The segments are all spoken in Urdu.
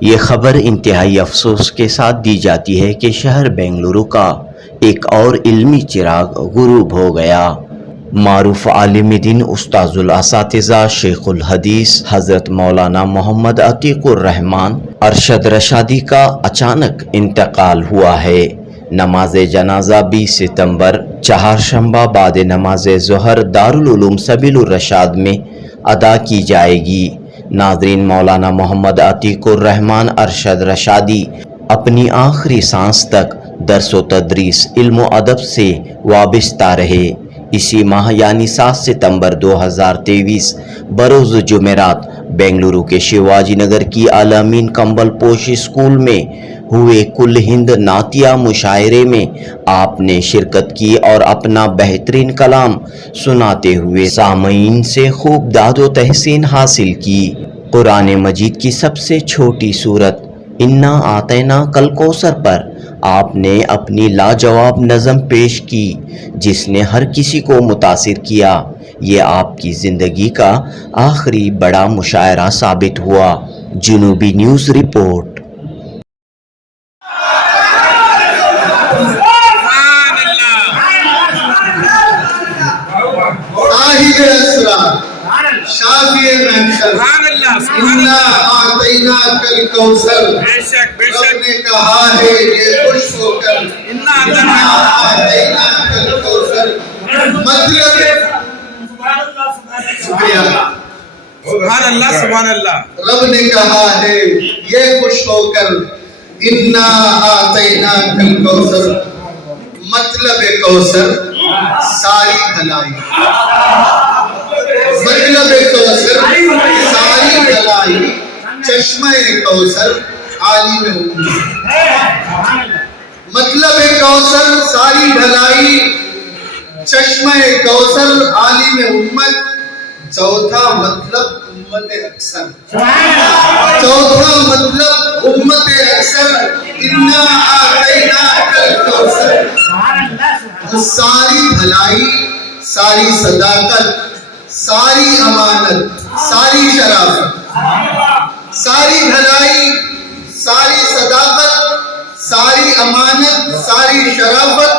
یہ خبر انتہائی افسوس کے ساتھ دی جاتی ہے کہ شہر بنگلورو کا ایک اور علمی چراغ غروب ہو گیا۔ معروف عالم دین استاذ الاساتذہ شیخ الحدیث حضرت مولانا محمد عتیق الرحمن ارشد رشادی کا اچانک انتقال ہوا ہے۔ نماز جنازہ 20 ستمبر چہارشنبہ بعد نماز ظہر دارالعلوم سبیل الرشاد میں ادا کی جائے گی۔ ناظرین، مولانا محمد عتیق الرحمن ارشد رشادی اپنی آخری سانس تک درس و تدریس علم و ادب سے وابستہ رہے۔ اسی ماہ یعنی 7 ستمبر 2023 بروز جمعرات بنگلورو کے شیواجی نگر کی عالمین کمبل پوش اسکول میں ہوئے کل ہند نعتیہ مشاعرے میں آپ نے شرکت کی اور اپنا بہترین کلام سناتے ہوئے سامعین سے خوب داد و تحسین حاصل کی۔ قرآن مجید کی سب سے چھوٹی سورت انا اعطیناک الکوثر پر آپ نے اپنی لاجواب نظم پیش کی جس نے ہر کسی کو متاثر کیا۔ یہ آپ کی زندگی کا آخری بڑا مشاعرہ ثابت ہوا۔ جنوبی نیوز رپورٹ۔ شافی محشر انا اعطیناک الکوثر، رب نے کہا ہے یہ خوش ہو کر انا اعطیناک الکوثر، مطلب سبحان اللہ سبحان اللہ، رب نے کہا ہے یہ خوش ہو کر انا اعطیناک الکوثر، مطلب کوثر ساری بھلائی، مطلب کوثر ساری بھلائی، چشمہ کوثر عالم امت، مطلب کوثر ساری بھلائی، چشمہ کوثر عالم امت، چوتھا مطلب امت اکثر، چوتھا مطلب امت اکثر، انا اعطیناک الکوثر، ساری بھلائی، ساری صداقت، ساری امانت، ساری شرافت، ساری بھلائی، ساری صداقت، ساری امانت، ساری شرافت،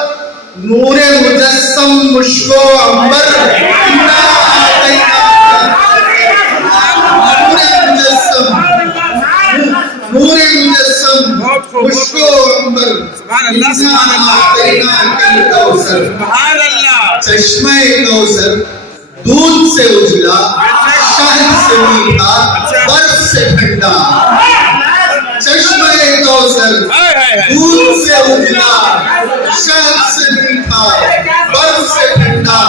نور مجسم مشک و عنبر، انا اعطیناک، نور مجسم مشک و عنبر، انا اعطیناک الکوثر، چشمہ کوثر دودھ سے اجلا، شہد سے میٹھا، برف سے ٹھنڈا، چشمہ کوثر دودھ سے اجلا، شہد سے میٹھا، برف سے ٹھنڈا،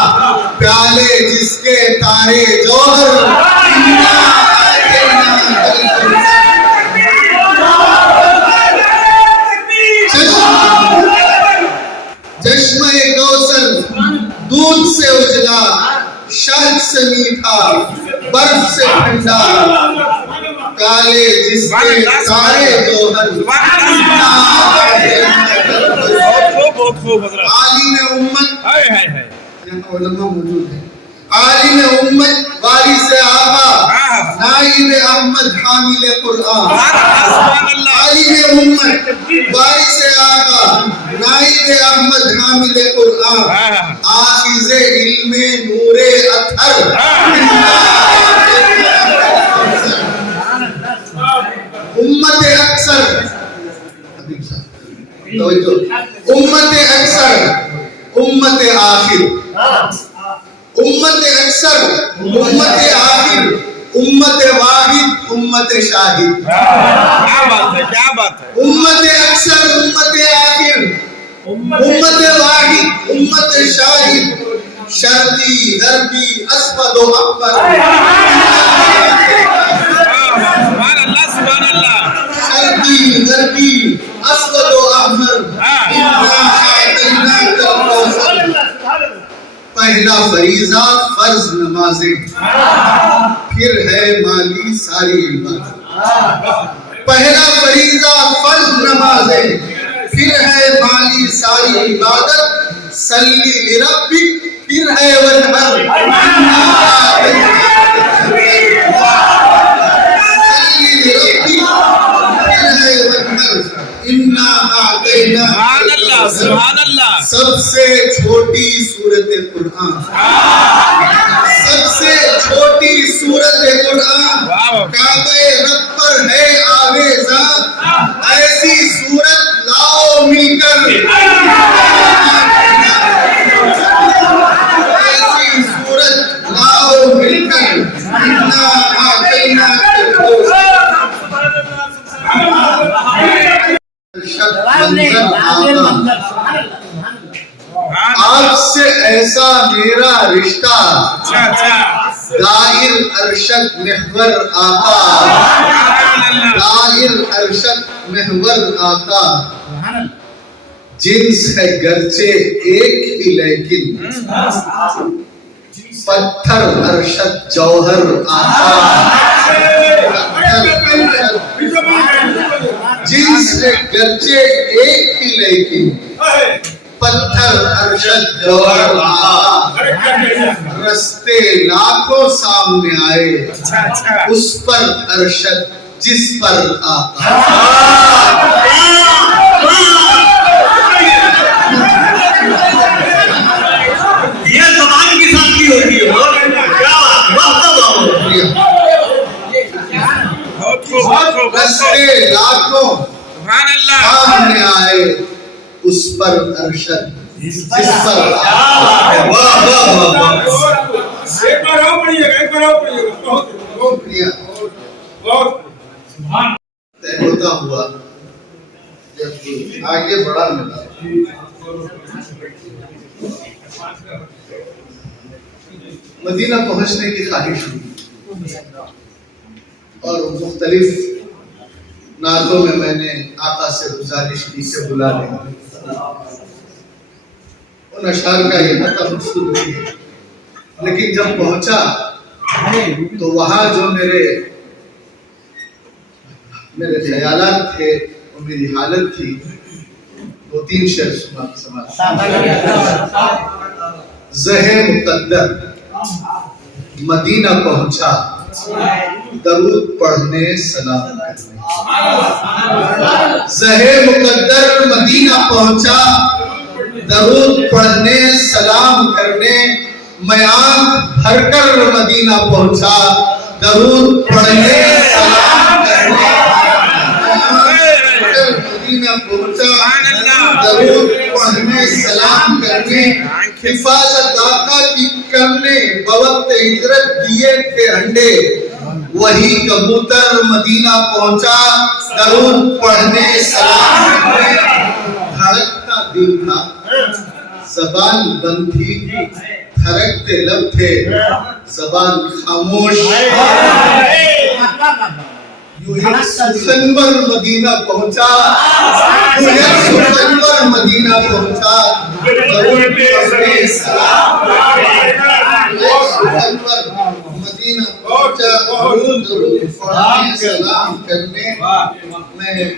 پیالے جس کے تارے جوہر، انا اعطیناک الکوثر، چشمہ کوثر دودھ سے اجلا، شہد سے میٹھا، برف سے ٹھنڈا، کالے جس کے تارے جوہر، عالم امت، یہاں علماء موجود ہیں، عالم امت وارث آقا نائب احمد حامل قرآن، عالم امت وارث آقا نائب احمد حامل قرآن، آخذ علم نور اطہر، امت اکثر، امت اکثر، امت آخر، امت اکثر، امت آخر، امت واحد، امت شاہد، کیا بات ہے کیا بات ہے، امت اکثر، امت آخر، امت واحد، امت شاہد، شرقی غربی اسود و احمر، سبحان اللہ سبحان اللہ، شرقی غربی اسود و احمر، انا اعطیناک الکوثر، پہلا فریضہ فرض نمازیں، پھر ہے مالی ساری عبادت، پہلا فریضہ فرض نمازیں، پھر ہے مالی ساری عبادت، صلی لربک، پھر ہے ونحر، صلی لربک، سبحان اللہ سب سے چھوٹی سورت قرآن، سب سے چھوٹی سورت قرآن، کعبہ رب پر ہے آویزاں، ایسی سورت لاؤ مل کر، ایسی سورت لاؤ مل کر، انا اعطیناک الکوثر۔ آپ سے ایسا میرا رشتہ، دائر ارشد محور آقا، دائر ارشد محور آقا، جنس ہے گرچہ ایک ہی لیکن پتھر ارشد جوہر آقا، جنس ہے گرچہ ایک ہی لیکن پتھر ارشد جوہر آقا، رستے لاکھوں سامنے آئے، اس پر ارشد جس پر آقا۔ یہ زبان کی ساتھی ہوتی ہے، کیا رستے لاکھوں سامنے آئے، اس پر ارشد جس پر آقا۔ واہ واہ واہ واہ، شکریہ۔ طے ہوتا ہوا جب آگے بڑھا ملا، مدینہ پہنچنے کی خواہش ہوئی اور مختلف نعتوں میں نے آقا سے گزارش کی کہ بلا لیں۔ ان اشعار کا یہ نعت مقصود نہیں ہے، لیکن جب پہنچا تو وہاں جو میرے خیالات تھے، وہ میری حالت تھی، وہ تین شعر سماعت۔ زہ مقدر مدینہ پہنچا، درود پڑھنے سلام کرنے۔ زہ مقدر مدینہ پہنچا، درود پڑھنے سلام کرنے، میں آنکھ بھر کر مدینہ پہنچا، درود پڑھنے سلام کرنے۔ مدینہ پہنچا، درود پڑھنے سلام کرنے، حفاظت آقا کی کرنے، بوقت ہجرت دیے تھے انڈے، وہی کبوتر مدینہ پہنچا، درود پڑھنے سلام کرنے۔ دھڑکتا دل تھا، زبان بند تھی، دھڑکتے لب تھے، زبان خاموش۔ یوں ایک سپتمبر مدینہ پہنچا، یوں ایک سپتمبر مدینہ پہنچا، درود پڑھنے سلام کرنے۔ ایک سپتمبر مدینہ پہنچا، درود پڑھنے سلام کرنے۔ میں